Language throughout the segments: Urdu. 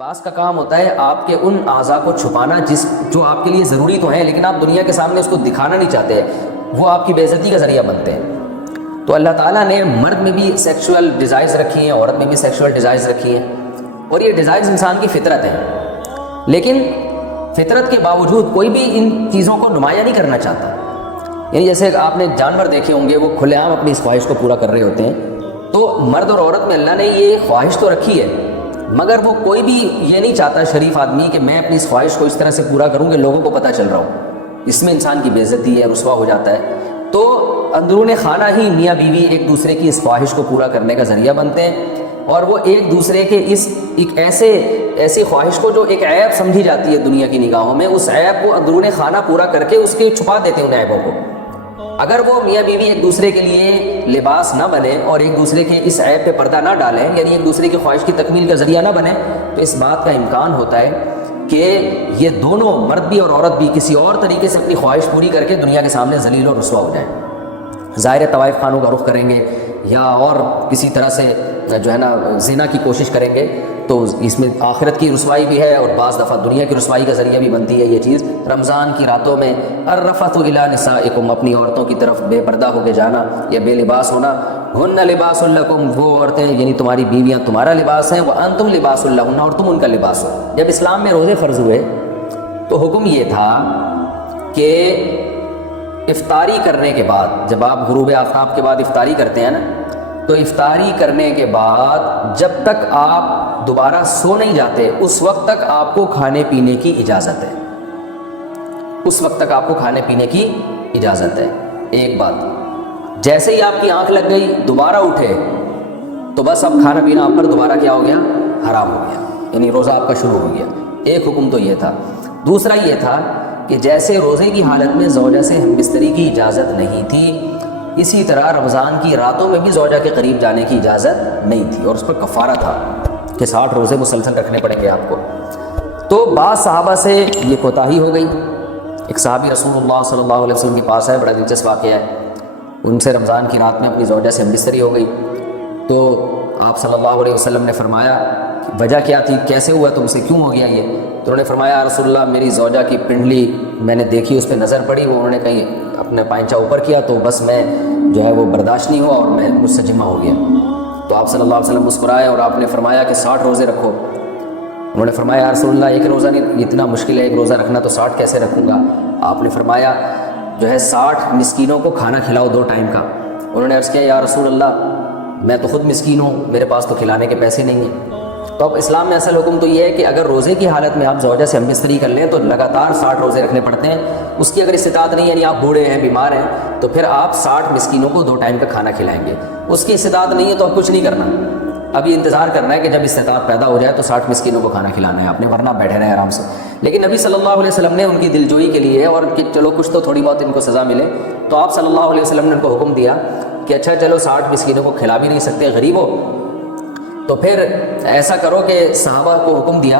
لباس کا کام ہوتا ہے آپ کے ان اعضاء کو چھپانا جو آپ کے لیے ضروری تو ہیں لیکن آپ دنیا کے سامنے اس کو دکھانا نہیں چاہتے، وہ آپ کی بے عزتی کا ذریعہ بنتے ہیں۔ تو اللہ تعالیٰ نے مرد میں بھی سیکشول ڈیزائرز رکھی ہیں، عورت میں بھی سیکشول ڈیزائرز رکھی ہیں، اور یہ ڈیزائرز انسان کی فطرت ہیں، لیکن فطرت کے باوجود کوئی بھی ان چیزوں کو نمایاں نہیں کرنا چاہتا۔ یعنی جیسے آپ نے جانور دیکھے ہوں گے، وہ کھلے عام اپنی اس خواہش کو پورا کر رہے ہوتے ہیں، تو مرد اور عورت میں اللہ نے یہ خواہش تو رکھی ہے، مگر وہ کوئی بھی یہ نہیں چاہتا شریف آدمی کہ میں اپنی اس خواہش کو اس طرح سے پورا کروں کہ لوگوں کو پتہ چل رہا ہوں۔ اس میں انسان کی بے عزتی ہے، رسوا ہو جاتا ہے۔ تو اندرون خانہ ہی میاں بیوی ایک دوسرے کی اس خواہش کو پورا کرنے کا ذریعہ بنتے ہیں، اور وہ ایک دوسرے کے اس ایک ایسی خواہش کو جو ایک عیب سمجھی جاتی ہے دنیا کی نگاہوں میں، اس عیب کو اندرون خانہ پورا کر کے اس کے چھپا دیتے ہیں ان عیبوں کو۔ اگر وہ میاں بیوی ایک دوسرے کے لیے لباس نہ بنے اور ایک دوسرے کے اس عیب پہ پردہ نہ ڈالیں، یعنی ایک دوسرے کی خواہش کی تکمیل کا ذریعہ نہ بنے، تو اس بات کا امکان ہوتا ہے کہ یہ دونوں مرد بھی اور عورت بھی کسی اور طریقے سے اپنی خواہش پوری کر کے دنیا کے سامنے ذلیل و رسوا ہو جائیں۔ ظاہر طوائف خانوں کا رخ کریں گے یا اور کسی طرح سے جو ہے نا زنا کی کوشش کریں گے، تو اس میں آخرت کی رسوائی بھی ہے اور بعض دفعہ دنیا کی رسوائی کا ذریعہ بھی بنتی ہے یہ چیز۔ رمضان کی راتوں میں الرفث الی نسائکم، اپنی عورتوں کی طرف بے پردہ ہو کے جانا یا بے لباس ہونا۔ ہن لباس لکم، وہ عورتیں یعنی تمہاری بیویاں تمہارا لباس ہیں، وانتم لباس لہن، اور تم ان کا لباس ہو۔ جب اسلام میں روزے فرض ہوئے تو حکم یہ تھا کہ افطاری کرنے کے بعد، جب آپ غروب آفتاب کے بعد افطاری کرتے ہیں نا، تو افطاری کرنے کے بعد جب تک آپ دوبارہ سو نہیں جاتے اس وقت تک آپ کو کھانے پینے کی اجازت ہے، اس وقت تک آپ کو کھانے پینے کی اجازت ہے۔ ایک بات، جیسے ہی آپ کی آنکھ لگ گئی دوبارہ اٹھے تو بس اب کھانا پینا آپ پر دوبارہ کیا ہو گیا؟ حرام ہو گیا، یعنی روزہ آپ کا شروع ہو گیا۔ ایک حکم تو یہ تھا۔ دوسرا یہ تھا کہ جیسے روزے کی حالت میں زوجہ سے ہم بستری کی اجازت نہیں تھی، اسی طرح رمضان کی راتوں میں بھی زوجہ کے قریب جانے کی اجازت نہیں تھی، اور اس پر کفارہ تھا کہ 60 روزے مسلسل رکھنے پڑیں گے آپ کو۔ تو بعض صحابہ سے یہ کوتاہی ہو گئی۔ ایک صحابی رسول اللہ صلی اللہ علیہ وسلم کے پاس ہے، بڑا دلچسپ واقعہ ہے، ان سے رمضان کی رات میں اپنی زوجہ سے ہم بستری ہو گئی، تو آپ صلی اللہ علیہ وسلم نے فرمایا وجہ کیا تھی، کیسے ہوا، تم سے کیوں ہو گیا یہ؟ تو انہوں نے فرمایا رسول اللہ میری زوجہ کی پنڈلی میں نے دیکھی، اس پہ نظر پڑی، وہ انہوں نے کہیں اپنے پائنچہ اوپر کیا تو بس میں جو ہے وہ برداشت نہیں ہوا اور میں مجھ سے جمع ہو گیا۔ تو آپ صلی اللہ علیہ وسلم مسکرائے اور آپ نے فرمایا کہ 60 روزے رکھو۔ انہوں نے فرمایا رسول اللہ ایک روزہ نہیں، اتنا مشکل ہے ایک روزہ رکھنا، تو 60 کیسے رکھوں گا؟ آپ نے فرمایا جو ہے 60 مسکینوں کو کھانا کھلاؤ 2 ٹائم کا۔ انہوں نے عرض کیا یا رسول اللہ میں تو خود مسکین ہوں، میرے پاس تو کھلانے کے پیسے نہیں ہیں۔ تو اب اسلام میں اصل حکم تو یہ ہے کہ اگر روزے کی حالت میں آپ زوجہ سے ہم بستری کر لیں تو لگاتار 60 روزے رکھنے پڑتے ہیں۔ اس کی اگر استطاعت نہیں ہے، یعنی آپ بوڑھے ہیں، بیمار ہیں، تو پھر آپ 60 مسکینوں کو 2 ٹائم کا کھانا کھلائیں گے۔ اس کی استطاعت نہیں ہے تو اب کچھ نہیں کرنا، اب یہ انتظار کرنا ہے کہ جب استطاعت پیدا ہو جائے تو 60 مسکینوں کو کھانا کھلانا ہے آپ نے، ورنہ بیٹھے رہے آرام سے۔ لیکن نبی صلی اللہ علیہ وسلم نے ان کی دلجوئی کے لیے اور کہ چلو کچھ تو تھوڑی بہت ان کو سزا ملے، تو آپ صلی اللہ علیہ وسلم نے ان کو حکم دیا کہ اچھا چلو 60 مسکینوں کو کھلا بھی نہیں سکتے، غریب ہو، تو پھر ایسا کرو کہ صحابہ کو حکم دیا۔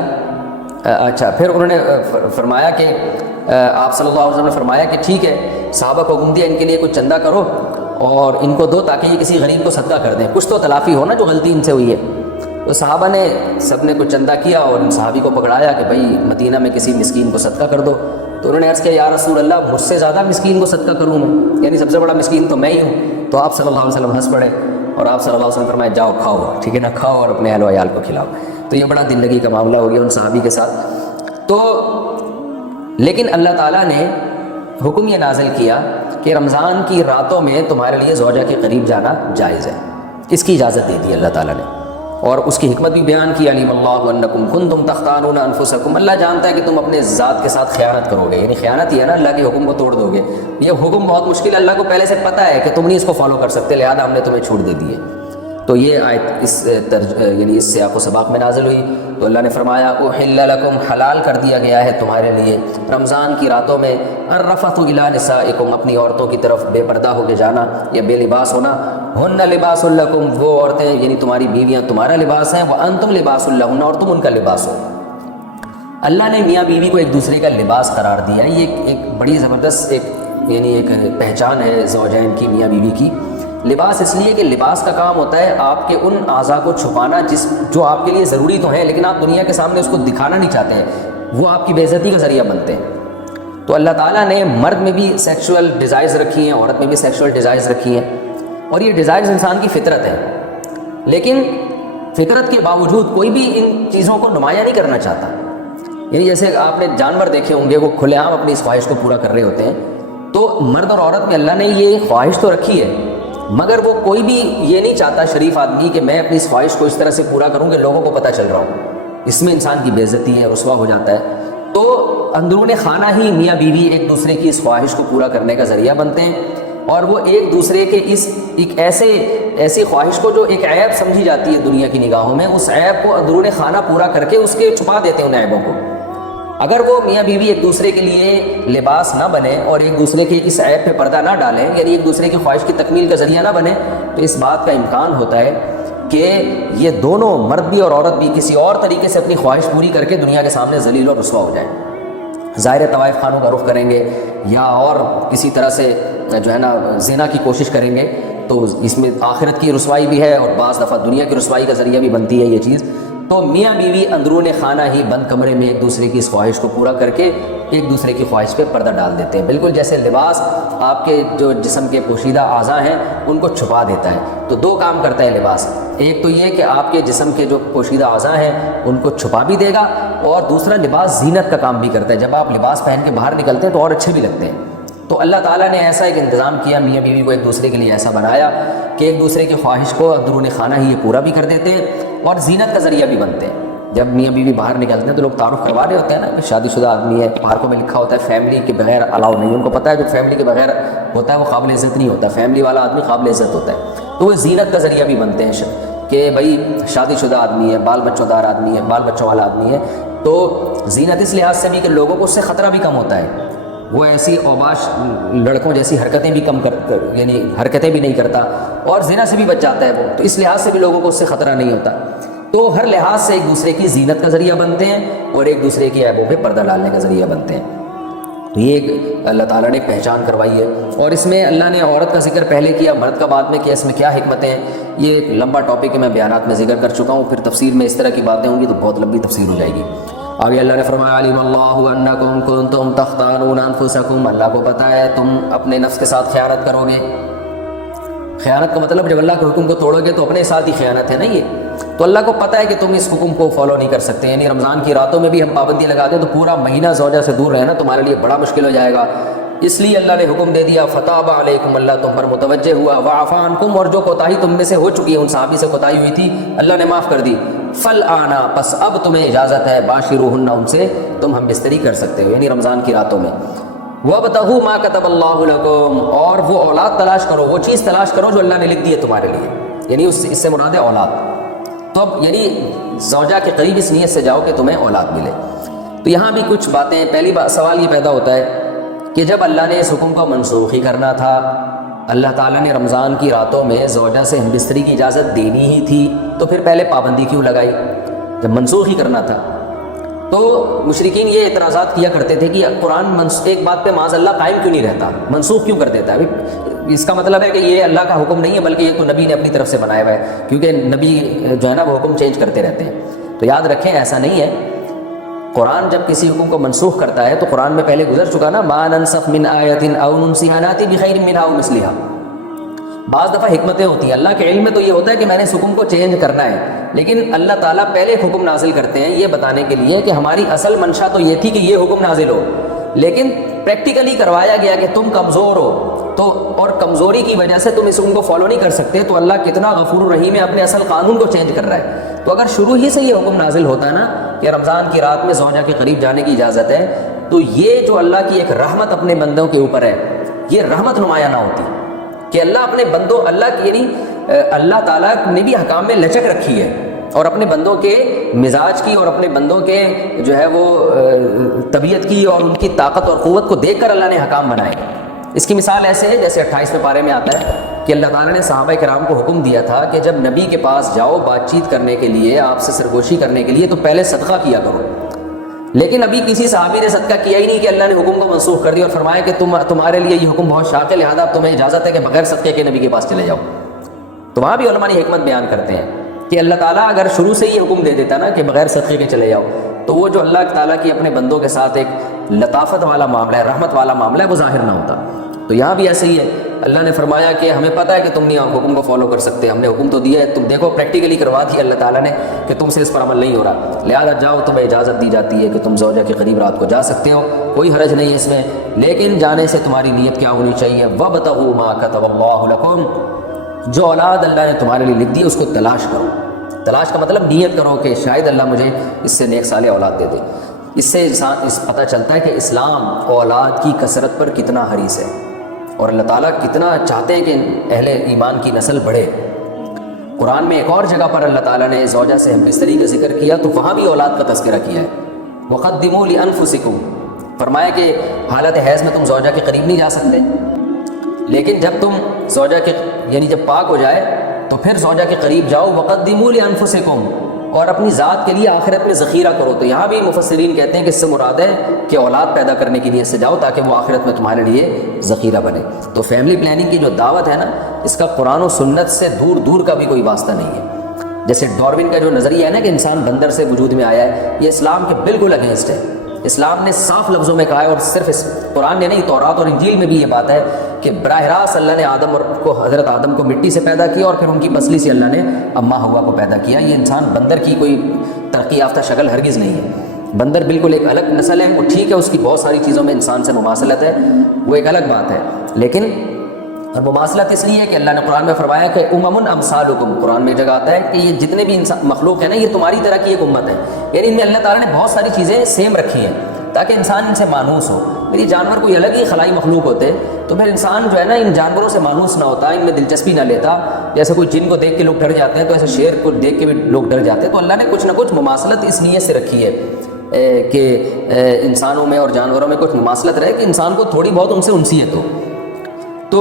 اچھا پھر انہوں نے فرمایا کہ آپ صلی اللہ علیہ وسلم نے فرمایا کہ ٹھیک ہے، صحابہ کو حکم دیا ان کے لیے کچھ چندہ کرو اور ان کو دو تاکہ یہ کسی غریب کو صدقہ کر دیں، کچھ تو تلافی ہو نا جو غلطی ان سے ہوئی ہے۔ تو صحابہ نے سب نے کچھ چندہ کیا اور ان صحابی کو پکڑایا کہ بھائی مدینہ میں کسی مسکین کو صدقہ کر دو۔ تو انہوں نے عرض کیا یا رسول اللہ مجھ سے زیادہ مسکین کو صدقہ کروں میں، یعنی سب سے بڑا مسکین تو میں ہی ہوں۔ تو آپ صلی اللہ علیہ وسلم ہنس پڑے اور آپ صلی اللہ علیہ وسلم فرمایا جاؤ کھاؤ، ٹھیک ہے نا، کھاؤ اور اپنے اہل و عیال کو کھلاؤ۔ تو یہ بڑا دل لگی کا معاملہ ہو گیا ان صحابی کے ساتھ۔ تو لیکن اللہ تعالیٰ نے حکم یہ نازل کیا کہ رمضان کی راتوں میں تمہارے لیے زوجہ کے قریب جانا جائز ہے، اس کی اجازت دے دی اللہ تعالیٰ نے، اور اس کی حکمت بھی بیان کی۔ علیم اللہ انکم کنتم تختانون انفسکم، اللہ جانتا ہے کہ تم اپنے ذات کے ساتھ خیانت کرو گے، یعنی خیانت یہ ہے نا اللہ کے حکم کو توڑ دو گے، یہ حکم بہت مشکل ہے، اللہ کو پہلے سے پتہ ہے کہ تم نہیں اس کو فالو کر سکتے، لہذا ہم نے تمہیں چھوٹ دے دی ہے۔ تو یہ آیت یعنی اس سیاق و سباق میں نازل ہوئی۔ تو اللہ نے فرمایا احل لکم، حلال کر دیا گیا ہے تمہارے لیے رمضان کی راتوں میں الرفث الی نسائکم، اپنی عورتوں کی طرف بے پردہ ہو کے جانا یا بے لباس ہونا۔ ہن لباس لکم، وہ عورتیں یعنی تمہاری بیویاں تمہارا لباس ہیں، وانتم لباس لہن، اور تم ان کا لباس ہو۔ اللہ نے میاں بیوی کو ایک دوسرے کا لباس قرار دیا، یہ ایک بڑی زبردست ایک پہچان ہے زوجین کی، میاں بیوی کی، لباس اس لیے کہ لباس کا کام ہوتا ہے آپ کے ان اعضاء کو چھپانا جو آپ کے لیے ضروری تو ہیں لیکن آپ دنیا کے سامنے اس کو دکھانا نہیں چاہتے ہیں، وہ آپ کی بے عزتی کا ذریعہ بنتے ہیں۔ تو اللہ تعالیٰ نے مرد میں بھی سیکشول ڈیزائرز رکھی ہیں، عورت میں بھی سیکشول ڈیزائرز رکھی ہیں، اور یہ ڈیزائرز انسان کی فطرت ہے، لیکن فطرت کے باوجود کوئی بھی ان چیزوں کو نمایاں نہیں کرنا چاہتا۔ یعنی جیسے آپ نے جانور دیکھے ہوں گے، وہ کھلے عام اپنی اس خواہش کو پورا کر رہے ہوتے ہیں، تو مرد اور عورت میں اللہ نے یہ خواہش تو رکھی ہے، مگر وہ کوئی بھی یہ نہیں چاہتا شریف آدمی کہ میں اپنی اس خواہش کو اس طرح سے پورا کروں کہ لوگوں کو پتہ چل رہا ہوں۔ اس میں انسان کی بے عزتی ہے، رسوا ہو جاتا ہے۔ تو اندرون خانہ ہی میاں بیوی ایک دوسرے کی اس خواہش کو پورا کرنے کا ذریعہ بنتے ہیں، اور وہ ایک دوسرے کے ایک ایسی خواہش کو جو ایک عیب سمجھی جاتی ہے دنیا کی نگاہوں میں، اس عیب کو اندرون خانہ پورا کر کے اس کے چھپا دیتے ہیں ان عیبوں کو۔ اگر وہ میاں بیوی ایک دوسرے کے لیے لباس نہ بنے اور ایک دوسرے کے اس عیب پہ پردہ نہ ڈالیں، یعنی ایک دوسرے کی خواہش کی تکمیل کا ذریعہ نہ بنے، تو اس بات کا امکان ہوتا ہے کہ یہ دونوں مرد بھی اور عورت بھی کسی اور طریقے سے اپنی خواہش پوری کر کے دنیا کے سامنے ذلیل اور رسوا ہو جائیں۔ ظاہر طوائف خانوں کا رخ کریں گے یا اور کسی طرح سے جو ہے نا زنا کی کوشش کریں گے، تو اس میں آخرت کی رسوائی بھی ہے اور بعض دفعہ دنیا کی رسوائی کا ذریعہ بھی بنتی ہے یہ چیز۔ تو میاں بیوی اندرون خانہ ہی بند کمرے میں ایک دوسرے کی اس خواہش کو پورا کر کے ایک دوسرے کی خواہش پہ پردہ ڈال دیتے ہیں، بالکل جیسے لباس آپ کے جو جسم کے پوشیدہ اعضاء ہیں ان کو چھپا دیتا ہے۔ تو دو کام کرتا ہے لباس، ایک تو یہ کہ آپ کے جسم کے جو پوشیدہ اعضاء ہیں ان کو چھپا بھی دے گا، اور دوسرا لباس زینت کا کام بھی کرتا ہے، جب آپ لباس پہن کے باہر نکلتے ہیں تو اور اچھے بھی لگتے ہیں۔ تو اللہ تعالیٰ نے ایسا ایک انتظام کیا، میاں بیوی کو ایک دوسرے کے لیے ایسا بنایا کہ ایک دوسرے کی خواہش کو اندرون خانہ ہی یہ پورا بھی کر دیتے ہیں اور زینت کا ذریعہ بھی بنتے ہیں۔ جب میاں بیوی باہر نکلتے ہیں تو لوگ تعارف کروا رہے ہوتے ہیں نا کہ شادی شدہ آدمی ہے، پارکوں میں لکھا ہوتا ہے فیملی کے بغیر الاؤ نہیں، ان کو پتہ ہے جو فیملی کے بغیر ہوتا ہے وہ قابل عزت نہیں ہوتا، فیملی والا آدمی قابل عزت ہوتا ہے۔ تو وہ زینت کا ذریعہ بھی بنتے ہیں کہ بھائی شادی شدہ آدمی ہے، بال بچوں دار آدمی ہے، بال بچوں والا آدمی ہے، تو زینت اس لحاظ سے بھی کہ لوگوں کو اس سے خطرہ بھی کم ہوتا ہے، وہ ایسی اوباش لڑکوں جیسی حرکتیں بھی یعنی حرکتیں بھی نہیں کرتا، اور زنا سے بھی بچ جاتا ہے وہ، تو اس لحاظ سے بھی لوگوں کو اس سے خطرہ نہیں ہوتا۔ تو ہر لحاظ سے ایک دوسرے کی زینت کا ذریعہ بنتے ہیں اور ایک دوسرے کی عیبوں پہ پردہ ڈالنے کا ذریعہ بنتے ہیں۔ تو یہ ایک اللہ تعالیٰ نے پہچان کروائی ہے، اور اس میں اللہ نے عورت کا ذکر پہلے کیا، مرد کا بعد میں کیا، اس میں کیا حکمتیں ہیں، یہ ایک لمبا ٹاپک ہے، میں بیانات میں ذکر کر چکا ہوں، پھر تفسیر میں اس طرح کی باتیں ہوں گی تو بہت لمبی تفسیر ہو جائے گی۔ آگے اللہ نے فرمایا علیم اللہ انکم کنتم تختانون انفسکم، اللہ کو پتہ ہے تم اپنے نفس کے ساتھ خیانت کرو گے۔ خیانت کا مطلب جب اللہ کے حکم کو توڑو گے تو اپنے ساتھ ہی خیانت ہے نا یہ، تو اللہ کو پتہ ہے کہ تم اس حکم کو فالو نہیں کر سکتے، یعنی رمضان کی راتوں میں بھی ہم پابندی لگا دیں تو پورا مہینہ زوجہ سے دور رہنا تمہارے لیے بڑا مشکل ہو جائے گا، اس لیے اللہ نے حکم دے دیا فتاب علیکم، اللہ تم پر متوجہ ہوا، وعفا عنکم، اور جو کوتاہی تم میں سے ہو چکی ہے، ان صحابی سے کوتاہی ہوئی تھی اللہ نے معاف کر دی، فالآن، پس اب تمہیں اجازت ہے، باشروہن، ان سے تم ہم بستری کر سکتے ہو، یعنی رمضان کی راتوں میں، وابتغوا ما كتب اللہ لکم، اور وہ اولاد تلاش کرو، وہ چیز تلاش کرو جو اللہ نے لکھ دی ہے تمہارے لیے، یعنی اس سے مراد ہے اولاد۔ تو اب یعنی زوجہ کے قریب اس نیت سے جاؤ کہ تمہیں اولاد ملے۔ تو یہاں بھی کچھ باتیں، پہلی بات سوال یہ پیدا ہوتا ہے کہ جب اللہ نے اس حکم کو منسوخ ہی کرنا تھا، اللہ تعالیٰ نے رمضان کی راتوں میں زوجہ سے ہم بستری کی اجازت دینی ہی تھی، تو پھر پہلے پابندی کیوں لگائی جب منسوخ ہی کرنا تھا؟ تو مشرکین یہ اعتراضات کیا کرتے تھے کہ قرآن ایک بات پہ معاذ اللہ قائم کیوں نہیں رہتا، منسوخ کیوں کر دیتا ہے؟ اس کا مطلب ہے کہ یہ اللہ کا حکم نہیں ہے بلکہ یہ تو نبی نے اپنی طرف سے بنایا ہوا ہے، کیونکہ نبی جو ہے نا وہ حکم چینج کرتے رہتے ہیں۔ تو یاد رکھیں ایسا نہیں ہے، قرآن جب کسی حکم کو منسوخ کرتا ہے تو قرآن میں پہلے گزر چکا نا، ما ننسخ من آیت او ننسها ناتی بخیر منها او مثلها۔ بعض دفعہ حکمتیں ہوتی ہیں، اللہ کے علم میں تو یہ ہوتا ہے کہ میں نے اس حکم کو چینج کرنا ہے، لیکن اللہ تعالیٰ پہلے حکم نازل کرتے ہیں یہ بتانے کے لیے کہ ہماری اصل منشا تو یہ تھی کہ یہ حکم نازل ہو، لیکن پریکٹیکلی کروایا گیا کہ تم کمزور ہو، تو اور کمزوری کی وجہ سے تم اس حکم کو فالو نہیں کر سکتے، تو اللہ کتنا غفور الرحیم ہے، اپنے اصل قانون کو چینج کر رہا ہے۔ تو اگر شروع ہی سے یہ حکم نازل ہوتا ہے نا کہ رمضان کی رات میں زوجہ کے قریب جانے کی اجازت ہے، تو یہ جو اللہ کی ایک رحمت اپنے بندوں کے اوپر ہے، یہ رحمت نمایاں نہ ہوتی کہ اللہ اپنے بندوں، اللہ کی یعنی اللہ تعالیٰ نے بھی حکام میں لچک رکھی ہے، اور اپنے بندوں کے مزاج کی اور اپنے بندوں کے جو ہے وہ طبیعت کی اور ان کی طاقت اور قوت کو دیکھ کر اللہ نے حکام بنائے۔ اس کی مثال ایسے ہے جیسے 28ویں پارے میں آتا ہے کہ اللہ تعالیٰ نے صحابہ کرام کو حکم دیا تھا کہ جب نبی کے پاس جاؤ بات چیت کرنے کے لیے، آپ سے سرگوشی کرنے کے لیے، تو پہلے صدقہ کیا کرو، لیکن ابھی کسی صحابی نے صدقہ کیا ہی نہیں کہ اللہ نے حکم کو منسوخ کر دیا اور فرمایا کہ تمہارے لیے یہ حکم بہت شاق ہے، لہٰذا تمہیں اجازت ہے کہ بغیر صدقے کے نبی کے پاس چلے جاؤ۔ تو وہاں بھی علماء نے حکمت بیان کرتے ہیں کہ اللہ تعالیٰ اگر شروع سے یہ حکم دے دیتا نا کہ بغیر صدقے کے چلے جاؤ، تو وہ جو اللہ تعالیٰ کی اپنے بندوں کے ساتھ ایک لطافت والا معاملہ ہے، رحمت والا معاملہ ہے، وہ ظاہر نہ ہوتا۔ تو یہاں بھی ایسے ہی ہے، اللہ نے فرمایا کہ ہمیں پتہ ہے کہ تم نہیں حکم کو فالو کر سکتے، ہم نے حکم تو دیا ہے، تم دیکھو پریکٹیکلی کروا دیا اللہ تعالیٰ نے کہ تم سے اس پر عمل نہیں ہو رہا، لہٰذا جاؤ، تمہیں اجازت دی جاتی ہے کہ تم زوجہ کے قریب رات کو جا سکتے ہو، کوئی حرج نہیں ہے اس میں، لیکن جانے سے تمہاری نیت کیا ہونی چاہیے؟ وَابْتَغُوا مَا كَتَبَ اللَّهُ لَكُمْ، جو اولاد اللہ نے تمہارے لیے لکھ دی اس کو تلاش کرو۔ تلاش کا مطلب نیت کرو کہ شاید اللہ مجھے اس سے نیک صالح اولاد دے دے۔ اس سے اس پتہ چلتا ہے کہ اسلام اولاد کی کثرت پر کتنا حریص ہے اور اللہ تعالیٰ کتنا چاہتے ہیں کہ اہل ایمان کی نسل بڑھے۔ قرآن میں ایک اور جگہ پر اللہ تعالیٰ نے زوجہ سے ہم بستری کا ذکر کیا تو وہاں بھی اولاد کا تذکرہ کیا ہے۔ وَقَدِّمُوا لِأَنفُسِكُمْ، فرمایا کہ حالت حیض میں تم زوجہ کے قریب نہیں جا سکتے، لیکن جب تم زوجہ کے یعنی جب پاک ہو جائے تو پھر زوجہ کے قریب جاؤ۔ وَقَدِّمُوا لِأَنفُسِكُمْ، اور اپنی ذات کے لیے آخرت میں ذخیرہ کرو۔ تو یہاں بھی مفسرین کہتے ہیں کہ اس سے مراد ہے کہ اولاد پیدا کرنے کی نیت سے جاؤ تاکہ وہ آخرت میں تمہارے لیے ذخیرہ بنے۔ تو فیملی پلاننگ کی جو دعوت ہے نا، اس کا قرآن و سنت سے دور دور کا بھی کوئی واسطہ نہیں ہے۔ جیسے ڈاروین کا جو نظریہ ہے نا کہ انسان بندر سے وجود میں آیا ہے، یہ اسلام کے بالکل اگینسٹ ہے۔ اسلام نے صاف لفظوں میں کہا ہے، اور صرف قرآن نے نہیں، تورات اور انجیل میں بھی یہ بات ہے کہ براہ راست اللہ نے حضرت آدم کو مٹی سے پیدا کیا اور پھر ان کی پسلی سے اللہ نے اماں حوا کو پیدا کیا۔ یہ انسان بندر کی کوئی ترقی یافتہ شکل ہرگز نہیں ہے۔ بندر بالکل ایک الگ نسل ہے، وہ ٹھیک ہے اس کی بہت ساری چیزوں میں انسان سے مماثلت ہے، وہ ایک الگ بات ہے، لیکن مماثلت اس لیے ہے کہ اللہ نے قرآن میں فرمایا کہ امم امثالکم، قرآن میں جگہ آتا ہے کہ یہ جتنے بھی انسان مخلوق ہیں نا، یہ تمہاری طرح کی ایک امت ہے، یعنی ان میں اللہ تعالیٰ نے بہت ساری چیزیں سیم رکھی ہیں تاکہ انسان ان سے مانوس ہو۔ میری جانور کوئی الگ ہی خلائی مخلوق ہوتے تو پھر انسان جو ہے نا ان جانوروں سے مانوس نہ ہوتا، ان میں دلچسپی نہ لیتا۔ جیسے کوئی جن کو دیکھ کے لوگ ڈر جاتے ہیں تو ایسے شیر کو دیکھ کے بھی لوگ ڈر جاتے ہیں۔ تو اللہ نے کچھ نہ کچھ مماثلت اس نیت سے رکھی ہے کہ انسانوں میں اور جانوروں میں کچھ مماثلت رہے کہ انسان کو تھوڑی بہت ان سے انسیت ہو۔ تو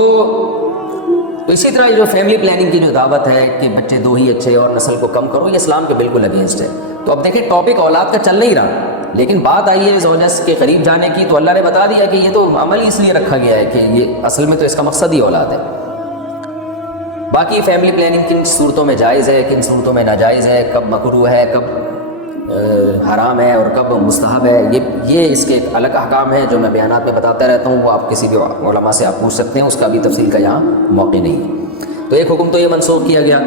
اسی طرح جو فیملی پلاننگ کی جو دعوت ہے کہ بچے دو ہی اچھے اور نسل کو کم کرو، یہ اسلام کے بالکل اگینسٹ ہے۔ تو اب دیکھیں ٹاپک اولاد کا چل نہیں رہا، لیکن بات آئی ہے زوجہ کے قریب جانے کی، تو اللہ نے بتا دیا کہ یہ تو عمل اس لیے رکھا گیا ہے کہ یہ اصل میں تو اس کا مقصد ہی اولاد ہے۔ باقی فیملی پلاننگ کن صورتوں میں جائز ہے، کن صورتوں میں ناجائز ہے، کب مکروہ ہے، کب حرام ہے اور کب مستحب ہے، یہ اس کے ایک الگ احکام ہیں جو میں بیانات میں بتاتا رہتا ہوں، وہ آپ کسی بھی علماء سے آپ پوچھ سکتے ہیں، اس کا بھی تفصیل کا یہاں موقع نہیں ہے۔ تو ایک حکم تو یہ منسوخ کیا گیا۔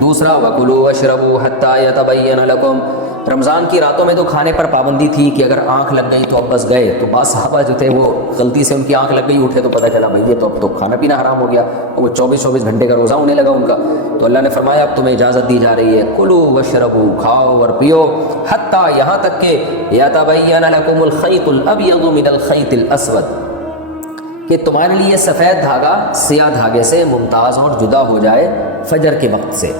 دوسرا وَكُلُوا وَاشْرَبُوا حَتَّى يَتَبَيَّنَ لَكُمْ، رمضان کی راتوں میں تو کھانے پر پابندی تھی کہ اگر آنکھ لگ گئی تو اب بس گئے۔ تو بعض صحابہ جو تھے وہ غلطی سے ان کی آنکھ لگ گئی، اٹھے تو پتہ چلا بھائی یہ تو اب تو کھانا پینا حرام ہو گیا، وہ 24 گھنٹے کا روزہ ہونے لگا ان کا۔ تو اللہ نے فرمایا اب تمہیں اجازت دی جا رہی ہے، کلوا واشربوا، کھاؤ اور پیو، حتیٰ یہاں تک کہ یتبین لکم الخیط الابیض من الخیط الاسود، کہ تمہارے لیے سفید دھاگا سیاہ دھاگے سے ممتاز اور جدا ہو جائے فجر کے وقت سے۔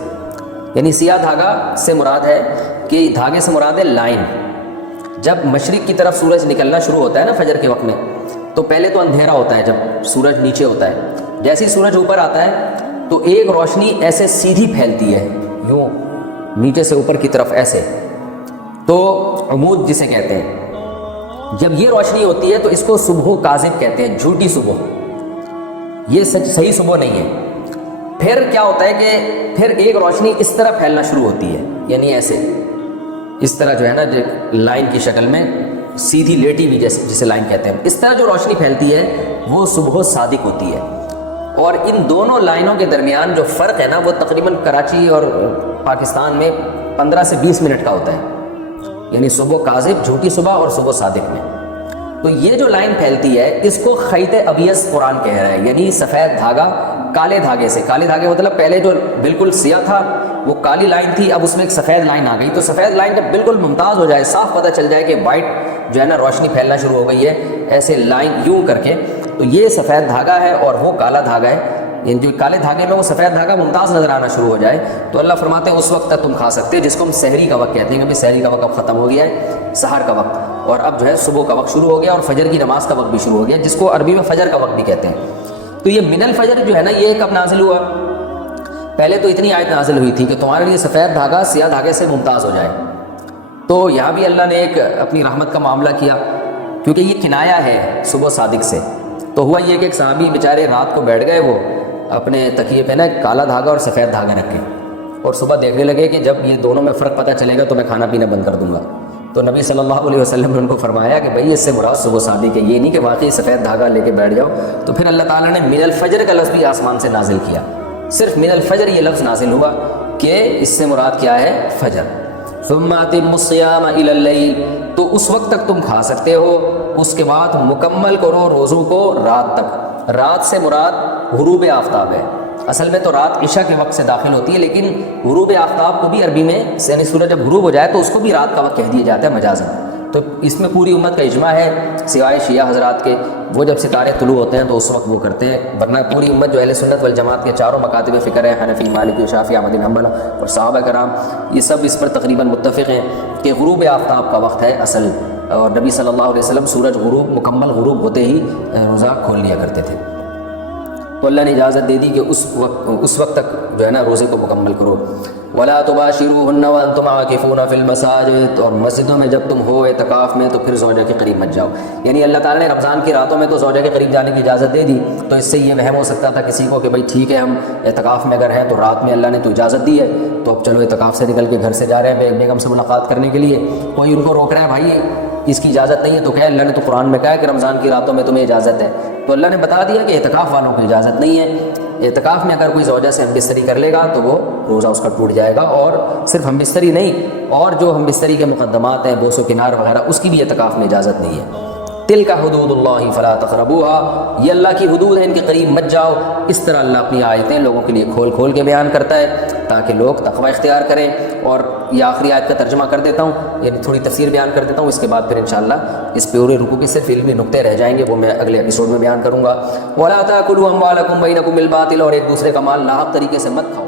یعنی سیاہ دھاگا سے مراد ہے کہ دھاگے سے مراد ہے لائن۔ جب مشرق کی طرف سورج نکلنا شروع ہوتا ہے نا فجر کے وقت میں، تو پہلے تو اندھیرا ہوتا ہے جب سورج نیچے ہوتا ہے، جیسے ہی سورج اوپر آتا ہے تو ایک روشنی ایسے سیدھی پھیلتی ہے، یوں نیچے سے اوپر کی طرف ایسے، تو عمود جسے کہتے ہیں۔ جب یہ روشنی ہوتی ہے تو اس کو صبح کاذب کہتے ہیں، جھوٹی صبح، یہ صحیح صبح نہیں ہے۔ پھر کیا ہوتا ہے کہ پھر ایک روشنی اس طرح پھیلنا شروع ہوتی ہے، یعنی ایسے اس طرح جو ہے نا جو لائن کی شکل میں سیدھی لیٹی ہوئی جسے لائن کہتے ہیں، اس طرح جو روشنی پھیلتی ہے وہ صبح صادق ہوتی ہے۔ اور ان دونوں لائنوں کے درمیان جو فرق ہے نا وہ تقریباً کراچی اور پاکستان میں 15 سے 20 منٹ کا ہوتا ہے، یعنی صبح کاذب جھوٹی صبح اور صبح صادق میں۔ تو یہ جو لائن پھیلتی ہے اس کو خیط ابیض قرآن کہہ رہا ہے، یعنی سفید دھاگا کالے دھاگے سے۔ کالے دھاگے مطلب پہلے جو بالکل سیاہ تھا وہ کالی لائن تھی، اب اس میں ایک سفید لائن آ گئی۔ تو سفید لائن جب بالکل ممتاز ہو جائے، صاف پتہ چل جائے کہ وائٹ جو ہے نا روشنی پھیلنا شروع ہو گئی ہے ایسے لائن یوں کر کے، تو یہ سفید دھاگا ہے اور وہ کالا دھاگا ہے۔ یعنی جو کالے دھاگے میں وہ سفید دھاگا ممتاز نظر آنا شروع ہو جائے تو اللہ فرماتے ہیں اس وقت تک تم کھا سکتے ہیں، جس کو ہم سحری کا وقت کہتے ہیں، کہ سحری کا وقت اب ختم ہو گیا ہے، سحر کا وقت، اور اب جو ہے صبح کا وقت شروع ہو گیا اور فجر کی نماز کا وقت بھی شروع ہو گیا، جس کو عربی میں فجر کا وقت بھی کہتے ہیں۔ تو یہ من الفجر جو ہے نا یہ کب نازل ہوا؟ پہلے تو اتنی آیت نازل ہوئی تھی کہ تمہارے لیے سفید دھاگا سیاہ دھاگے سے ممتاز ہو جائے، تو یہاں بھی اللہ نے ایک اپنی رحمت کا معاملہ کیا، کیونکہ یہ کنایا ہے صبح صادق سے۔ تو ہوا یہ کہ ایک صحابی بیچارے رات کو بیٹھ گئے، وہ اپنے تکیے پہ نا کالا دھاگا اور سفید دھاگا رکھے، اور صبح دیکھنے لگے کہ جب یہ دونوں میں فرق پتہ چلے گا تو میں کھانا پینا بند کر دوں گا۔ تو نبی صلی اللہ علیہ وسلم نے ان کو فرمایا کہ بھئی اس سے مراد صبح صادق ہے، یہ نہیں کہ واقعی سفید دھاگا لے کے بیٹھ جاؤ۔ تو پھر اللہ تعالیٰ نے من الفجر کا لفظ بھی آسمان سے نازل کیا، صرف من الفجر یہ لفظ نازل ہوا کہ اس سے مراد کیا ہے؟ فجر۔ ثم اتموا الصیام الی اللیل، تو اس وقت تک تم کھا سکتے ہو، اس کے بعد مکمل کرو روزوں کو رات تک۔ رات سے مراد غروب آفتاب ہے، اصل میں تو رات عشاء کے وقت سے داخل ہوتی ہے، لیکن غروب آفتاب کو بھی عربی میں یعنی سورج جب غروب ہو جائے تو اس کو بھی رات کا وقت کہہ دیا جاتا ہے مجازاً۔ تو اس میں پوری امت کا اجماع ہے سوائے شیعہ حضرات کے، وہ جب ستارے طلوع ہوتے ہیں تو اس وقت وہ کرتے ہیں، ورنہ پوری امت جو اہل سنت والجماعت کے چاروں مکاتب فکر ہے، حنفی، مالکی، شافعی، احمدی بن حنبل اور صحابہ کرام، یہ سب اس پر تقریباً متفق ہیں کہ غروب آفتاب کا وقت ہے اصل، اور نبی صلی اللہ علیہ وسلم سورج غروب مکمل غروب ہوتے ہی روزہ کھول لیا کرتے تھے۔ تو اللہ نے اجازت دے دی کہ اس وقت تک جو ہے نا روزے کو مکمل کرو۔ وَلَا تُبَاشِرُوهُنَّ وَأَنْتُمْ عَاكِفُونَ فِي الْمَسَاجِدِ، اور مسجدوں میں جب تم ہو اعتکاف میں تو پھر زوجہ کے قریب مت جاؤ۔ یعنی اللہ تعالیٰ نے رمضان کی راتوں میں تو زوجہ کے قریب جانے کی اجازت دے دی، تو اس سے یہ وہم ہو سکتا تھا کسی کو کہ بھائی ٹھیک ہے ہم اعتکاف میں اگر ہیں تو رات میں اللہ نے تو اجازت دی ہے تو اب چلو اعتکاف سے نکل کے گھر سے جا رہے ہیں بیگم سے ملاقات کرنے کے لیے، کوئی ان کو روک رہا ہے بھائی اس کی اجازت نہیں ہے، تو کیا اللہ نے تو قرآن میں کہا ہے کہ رمضان کی راتوں میں تمہیں اجازت ہے، تو اللہ نے بتا دیا کہ اعتکاف والوں کو اجازت نہیں ہے۔ اعتکاف میں اگر کوئی زوجہ سے ہم بستری کر لے گا تو وہ روزہ اس کا ٹوٹ جائے گا، اور صرف ہم بستری نہیں، اور جو ہم بستری کے مقدمات ہیں بوس و کنار وغیرہ اس کی بھی اعتکاف میں اجازت نہیں ہے۔ تلک حدود اللہ فلا تقربوها، یہ اللہ کی حدود ہیں ان کے قریب مت جاؤ۔ اس طرح اللہ اپنی آیتیں لوگوں کے لیے کھول کھول کے بیان کرتا ہے تاکہ لوگ تقوی اختیار کریں۔ اور یہ آخری آیت کا ترجمہ کر دیتا ہوں، یعنی تھوڑی تفسیر بیان کر دیتا ہوں، اس کے بعد پھر انشاءاللہ اس پورے رکوع کے صرف علمی نقطے رہ جائیں گے، وہ میں اگلے ایپیسوڈ میں بیان کروں گا۔ وَلَا تَأْكُلُوا أَمْوَالَكُمْ بَيْنَكُمْ بِالْبَاطِلِ، اور ایک دوسرے کا مال ناحق طریقے سے مت کھاؤ۔